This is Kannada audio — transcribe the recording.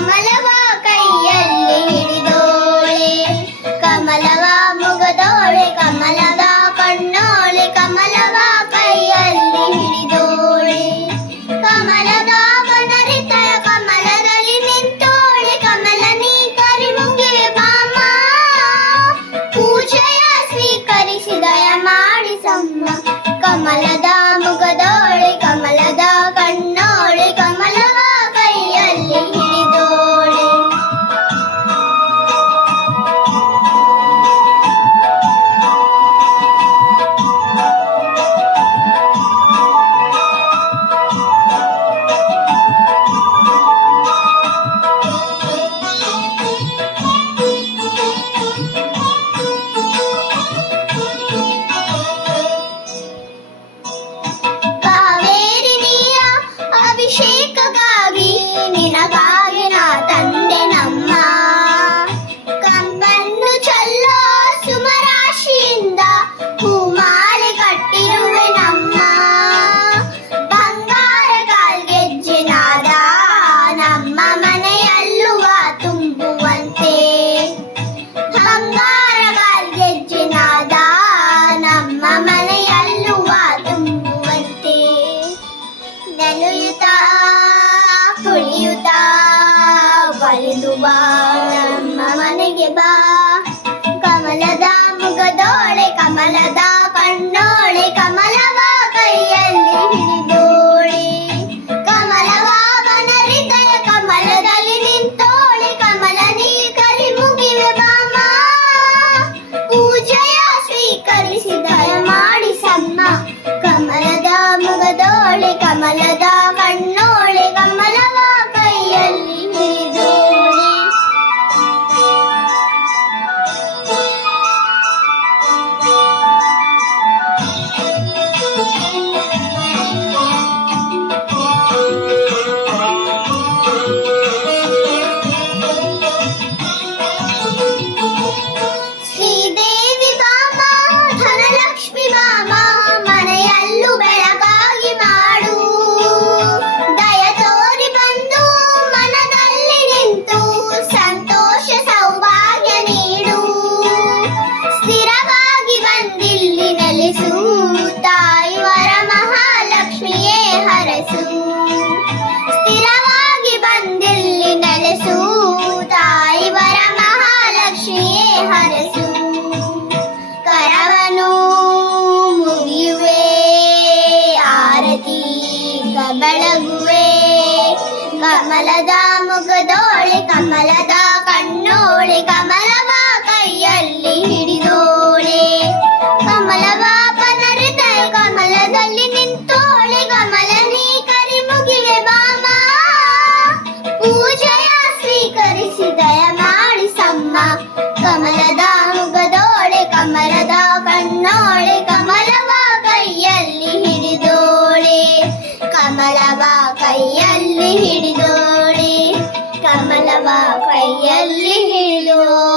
ಕಮಲವ ಕೈಯಲ್ಲಿ ಹಿಡಿದೋಳೆ, ಕಮಲವ ಮುಗದೋಳೆ, ಕಮಲದ ಕಣ್ಣೋಳೆ, ಕಮಲವ ಕೈಯಲ್ಲಿ ಹಿಡಿದೋಳೆ. ಕಮಲದ ಬನರಿತಳ ಕಮಲದಲ್ಲಿ ನಿಂತೋಳೆ, ಕಮಲ ನೀ ಕರಿಮುಗಿವೆ ಬಾಮ, ಪೂಜೆಯ ಸ್ವೀಕರಿಸಿ ದಯ ಮಾಡಿಸಮ್ಮ. ಕಮಲದ ಮುಗದೋಳೆ, ಕಮಲದ ಕಣ್ಣೋಳೆ, ಕಮಲವ ಕೈಯಲ್ಲಿ ಹಿಡಿದೋಳೆ. ಕಾವೇರಿ ನೀರ ಅಭಿಷೇಕಕ್ಕಾಗಿ ನಿನಗಾಗಿ ನಾ ತಂದೆ ನಮ್ಮ, ಕಂಬನ್ನು ಚೆಲ್ಲೋ ಸುಮರಾಶಿಯಿಂದ ಹೂಮಾಲೆ ಕಟ್ಟಿರುವೆ ನಮ್ಮ. ಬಂಗಾರ ಕಾಲ್ಗೆಜ್ಜೆ ನಾದ ನಮ್ಮ ಮನೆಯಲ್ಲುವ ತುಂಬುವಂತೆ, ಬಂಗಾರ ಕಾಲ್ಗೆಜ್ಜೆ ನಾದ ನಮ್ಮ ಮನೆಯಲ್ಲುವ ತುಂಬುವಂತೆ. ನೆನೆಯುತ್ತಾ ಕುಣಿಯುತ್ತಾ ಒಲಿದು ಬಾ ನಮ್ಮ ಮನೆಗೆ ಬಾ. ಕಮಲದ ಮುಗದೋಳೆ, ಕಮಲದ ಕಣ್ಣೋಳೆ, ಕಮಲವ ಕೈಯಲ್ಲಿ ಹಿಡಿದೋಳೆ. ಕಮಲವ ಬನರಿದಯ ಕಮಲದಲ್ಲಿ ನಿಂತೋಳೆ, ಕಮಲ ನೀ ಕರಿಮುಗಿವೆ ಬಾಮ, ಪೂಜೆಯ ಸ್ವೀಕರಿಸಿ ದಯ ಮಾಡಿಸಮ್ಮ. ಕಮಲದ ಮುಗದೋಳೆ, ಕಮಲದ ಕಣ್ಣೋಳೆ, ಕಮಲವ ಕೈಯಲ್ಲಿ ಹಿಡಿದೋಳೆ. ಶ್ರೀದೇವಿ ಬಾಮ, ಧನಲಕ್ಷ್ಮಿ ಬಾಮ, ಮನೆಯಲ್ಲೂ ಬೆಳಕಾಗಿ ಮಾಡು. ದಯ ತೋರಿ ಬಂದು ಮನದಲ್ಲಿ ನಿಂತು ಸಂತೋಷ ಸೌಭಾಗ್ಯ ನೀಡು. ಸ್ಥಿರವಾಗಿ ಬಂದಿಲ್ಲಿ ನೆಲೆಸು, ತಾಯಿ ವರ ಮಹಾಲಕ್ಷ್ಮಿಯೇ ಹರಸು. ಸ್ಥಿರವಾಗಿ ಬಂದಿಲ್ಲಿ ನೆಲೆಸು, ತಾಯಿ ವರ ಮಹಾಲಕ್ಷ್ಮಿಯೇ ಹರಸು. ಕರವನು ಮುಗಿಯುವೆ ಆರತಿ ಬೆಳಗುವೆ, ಕಮಲದ ಮುಗದೋಳೆ, ಕಮಲದ ಕಣ್ಣೋಳೆ, ಕಮಲವ ಕೈಯಲ್ಲಿ ಹಿಡಿದೋಳೆ. ಕಮಲವ ಬನರಿದಯ ಕಮಲದಲ್ಲಿ ನಿಂತೋಳೆ, ಕಮಲ ನೀ ಕರಿಮುಗಿವೆ ಬಾಮ, ಪೂಜೆಯ ಸ್ವೀಕರಿಸಿ ದಯ ಮಾಡಿಸಮ್ಮ. ಕಮಲದ ಮುಗದೋಳೆ, ಕಮಲದ ಕಣ್ಣೋಳೆ, ಕಮಲವ ಕೈಯಲ್ಲಿ ಹಿಡಿದೋಳೆ. ಕಮಲವ ಕೈಯಲ್ಲಿ ಹಿಡಿದೋಳೆ, ಕಮಲವ ಕೈಯಲ್ಲಿ ಹಿಡಿದೋಳೆ.